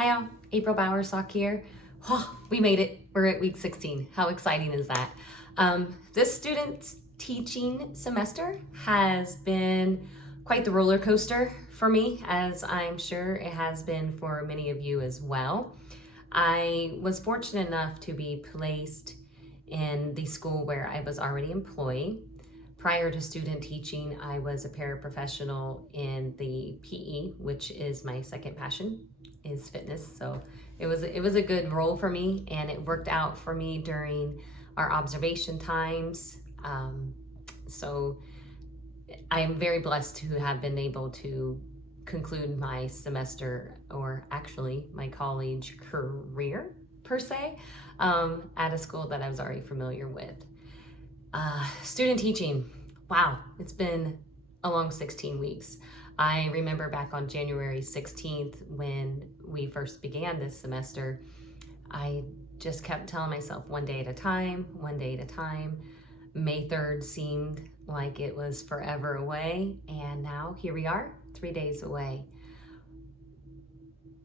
Hi all, April Bowersock here. Oh, we made it. We're at week 16. How exciting is that? This student teaching semester has been quite the roller coaster for me, as I'm sure it has been for many of you as well. I was fortunate enough to be placed in the school where I was already employed. Prior to student teaching, I was a paraprofessional in the PE, which is my second passion, is fitness. So it was a good role for me, and it worked out for me during our observation times. So I am very blessed to have been able to conclude my semester, or actually my college career per se, at a school that I was already familiar with. Student teaching, wow, it's been a long 16 weeks. I remember back on January 16th when we first began this semester, I just kept telling myself one day at a time, one day at a time. May 3rd seemed like it was forever away, and now here we are, 3 days away.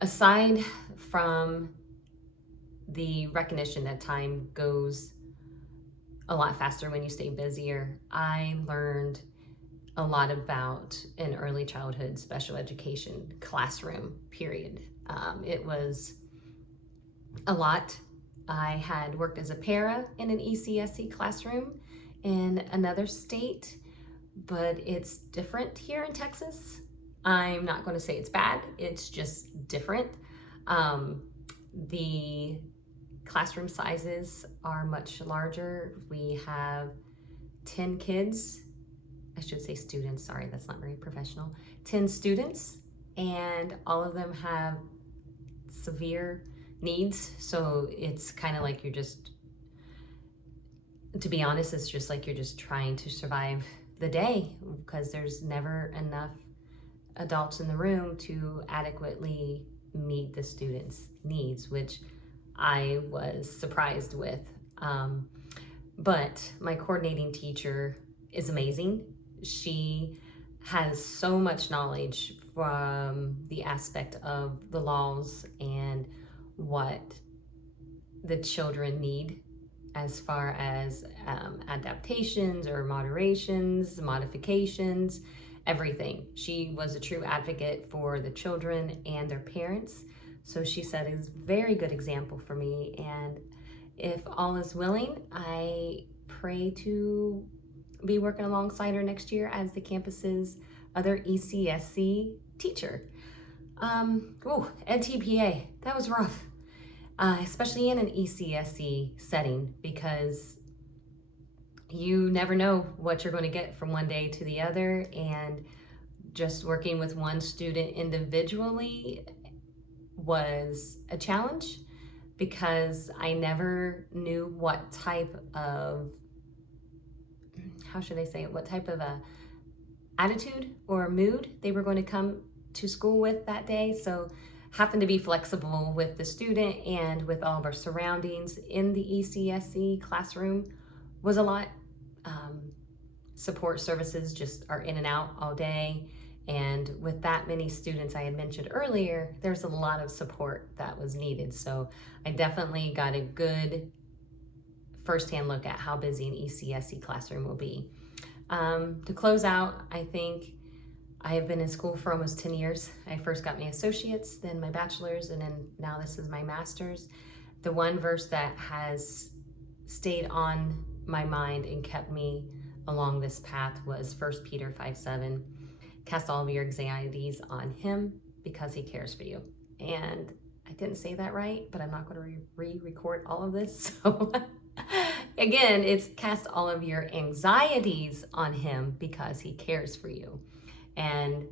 Aside from the recognition that time goes a lot faster when you stay busier, I learned a lot about an early childhood special education classroom, period. It was a lot. I had worked as a para in an ECSE classroom in another state, but it's different here in Texas. I'm not going to say it's bad, it's just different. The classroom sizes are much larger. We have 10 kids, I should say students, sorry, that's not very professional. 10 students, and all of them have severe needs. So it's kind of like you're just, to be honest, it's just like you're just trying to survive the day, because there's never enough adults in the room to adequately meet the students' needs, which I was surprised with. But my coordinating teacher is amazing. She has so much knowledge from the aspect of the laws and what the children need as far as adaptations or moderations, modifications, everything. She was a true advocate for the children and their parents. So she said it's a very good example for me. And if all is willing, I pray to be working alongside her next year as the campus's other ECSE teacher. EdTPA, that was rough, especially in an ECSE setting, because you never know what you're going to get from one day to the other. And just working with one student individually was a challenge, because I never knew what type of, how should I say it, what type of a attitude or mood they were going to come to school with that day. So happened to be flexible with the student and with all of our surroundings in the ECSE classroom was a lot. Support services just are in and out all day. And with that many students I had mentioned earlier, there's a lot of support that was needed. So I definitely got a good firsthand look at how busy an ECSE classroom will be. To close out, I think I have been in school for almost 10 years. I first got my associates, then my bachelor's, and then now this is my master's. The one verse that has stayed on my mind and kept me along this path was 1 Peter 5:7. Cast all of your anxieties on him because he cares for you. And I didn't say that right, but I'm not going to re-record all of this. So again, it's cast all of your anxieties on him because he cares for you. And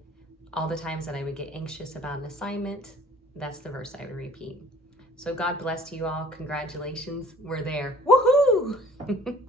all the times that I would get anxious about an assignment, that's the verse I would repeat. So God bless you all. Congratulations. We're there. Woohoo!